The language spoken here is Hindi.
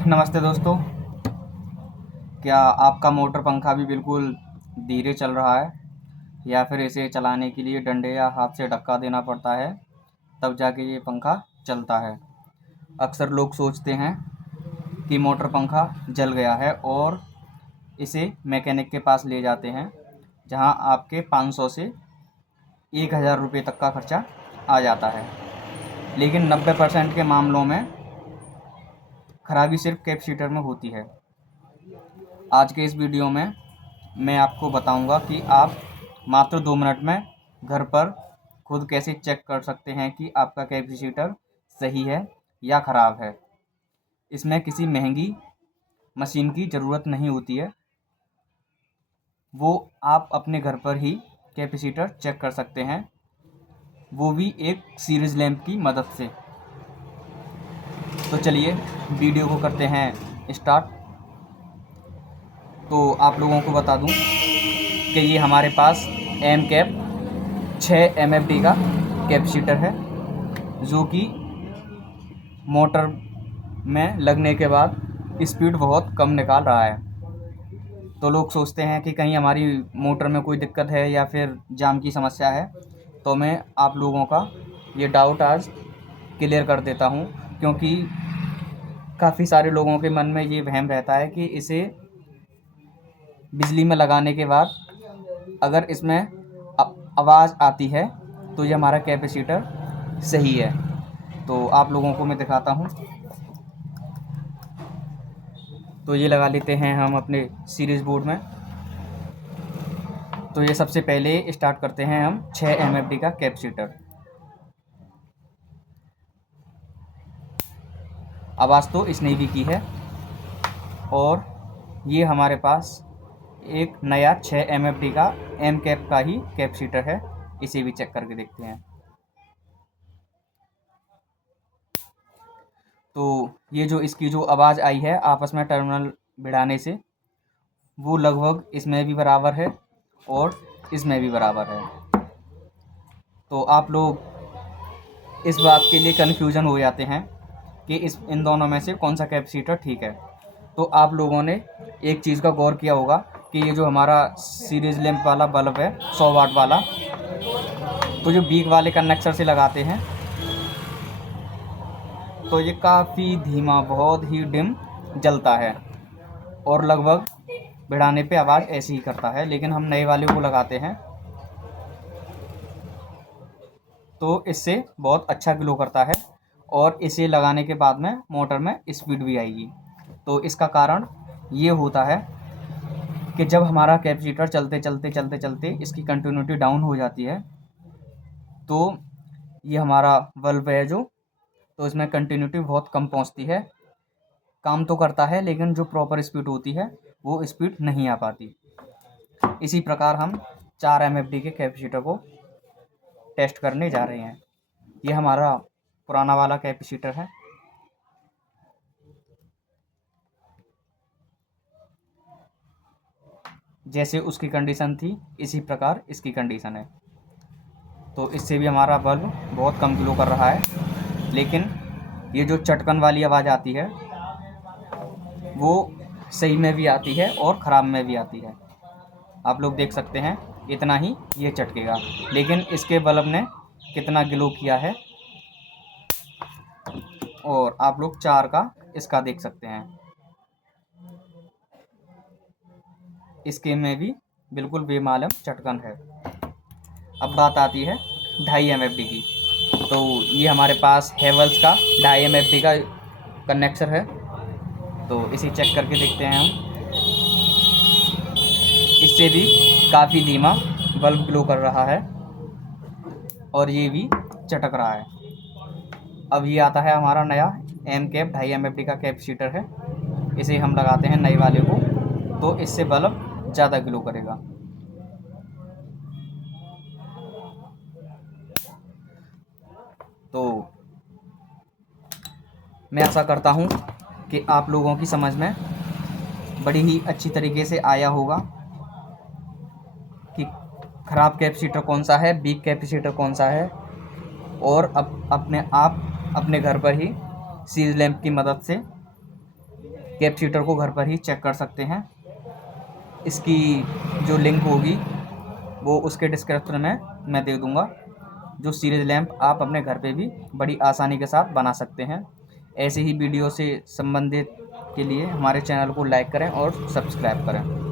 नमस्ते दोस्तों। क्या आपका मोटर पंखा भी बिल्कुल धीरे चल रहा है या फिर इसे चलाने के लिए डंडे या हाथ से धक्का देना पड़ता है तब जाके ये पंखा चलता है। अक्सर लोग सोचते हैं कि मोटर पंखा जल गया है और इसे मैकेनिक के पास ले जाते हैं, जहां आपके 500 से 1000 रुपये तक का खर्चा आ जाता है। लेकिन 90% के मामलों में खराबी सिर्फ कैपेसिटर में होती है। आज के इस वीडियो में मैं आपको बताऊंगा कि आप मात्र 2 मिनट में घर पर खुद कैसे चेक कर सकते हैं कि आपका कैपेसिटर सही है या ख़राब है। इसमें किसी महंगी मशीन की ज़रूरत नहीं होती है, वो आप अपने घर पर ही कैपेसिटर चेक कर सकते हैं, वो भी एक सीरीज़ लैंप की मदद से। तो चलिए वीडियो को करते हैं स्टार्ट। तो आप लोगों को बता दूं कि ये हमारे पास एम कैप 6 MFD का कैपेसिटर है, जो कि मोटर में लगने के बाद स्पीड बहुत कम निकाल रहा है। तो लोग सोचते हैं कि कहीं हमारी मोटर में कोई दिक्कत है या फिर जाम की समस्या है। तो मैं आप लोगों का ये डाउट आज क्लियर कर देता हूँ, क्योंकि काफ़ी सारे लोगों के मन में ये वहम रहता है कि इसे बिजली में लगाने के बाद अगर इसमें आवाज़ आती है तो ये हमारा कैपेसिटर सही है। तो आप लोगों को मैं दिखाता हूँ। तो ये लगा लेते हैं हम अपने सीरीज़ बोर्ड में। तो ये सबसे पहले स्टार्ट करते हैं हम 6 MFD का कैपेसिटर। आवाज़ तो इसने भी की है, और ये हमारे पास एक नया 6 MFD का एम कैप का ही कैपेसिटर है। इसे भी चेक करके देखते हैं। तो ये जो इसकी जो आवाज़ आई है आपस में टर्मिनल भिड़ाने से, वो लगभग इसमें भी बराबर है और इसमें भी बराबर है। तो आप लोग इस बात के लिए कन्फ्यूज़न हो जाते हैं कि इन दोनों में से कौन सा कैपेसिटर ठीक है। तो आप लोगों ने एक चीज़ का गौर किया होगा कि ये जो हमारा सीरीज़ लैंप वाला बल्ब है 100 वाट वाला, तो जो बीक वाले कनेक्टर से लगाते हैं तो ये काफ़ी धीमा, बहुत ही डिम जलता है और लगभग भिड़ाने पे आवाज़ ऐसी ही करता है। लेकिन हम नए वाले को लगाते हैं तो इससे बहुत अच्छा ग्लो करता है, और इसे लगाने के बाद में मोटर में स्पीड भी आएगी। तो इसका कारण ये होता है कि जब हमारा कैपेसिटर चलते इसकी कंटिन्यूटी डाउन हो जाती है, तो ये हमारा बल्ब है जो, तो इसमें कंटिन्यूटी बहुत कम पहुंचती है। काम तो करता है लेकिन जो प्रॉपर स्पीड होती है वो स्पीड नहीं आ पाती। इसी प्रकार हम 4 MFD के कैपेसिटर को टेस्ट करने जा रहे हैं। ये हमारा पुराना वाला कैपेसिटर है। जैसे उसकी कंडीशन थी इसी प्रकार इसकी कंडीशन है। तो इससे भी हमारा बल्ब बहुत कम ग्लो कर रहा है, लेकिन ये जो चटकन वाली आवाज़ आती है वो सही में भी आती है और ख़राब में भी आती है। आप लोग देख सकते हैं इतना ही ये चटकेगा, लेकिन इसके बल्ब ने कितना ग्लो किया है। और आप लोग 4 का इसका देख सकते हैं, इसके में भी बिल्कुल बेमालूम चटकन है। अब बात आती है 2.5 MFD की। तो ये हमारे पास हेवल्स का 2.5 MFD का कनेक्टर है। तो इसे चेक करके देखते हैं हम। इससे भी काफ़ी धीमा बल्ब ग्लो कर रहा है और ये भी चटक रहा है। अब ये आता है हमारा नया एम कैप 2.5 MFD का कैपेसिटर है। इसे हम लगाते हैं नए वाले को, तो इससे बल्ब ज़्यादा ग्लो करेगा। तो मैं आशा करता हूँ कि आप लोगों की समझ में बड़ी ही अच्छी तरीके से आया होगा कि ख़राब कैपेसिटर कौन सा है, वीक कैपेसिटर कौन सा है। और अब आप अपने घर पर ही सीरीज लैंप की मदद से कैपेसिटर को घर पर ही चेक कर सकते हैं। इसकी जो लिंक होगी वो उसके डिस्क्रिप्शन में मैं दे दूँगा। जो सीरीज लैंप आप अपने घर पे भी बड़ी आसानी के साथ बना सकते हैं। ऐसे ही वीडियो से संबंधित के लिए हमारे चैनल को लाइक करें और सब्सक्राइब करें।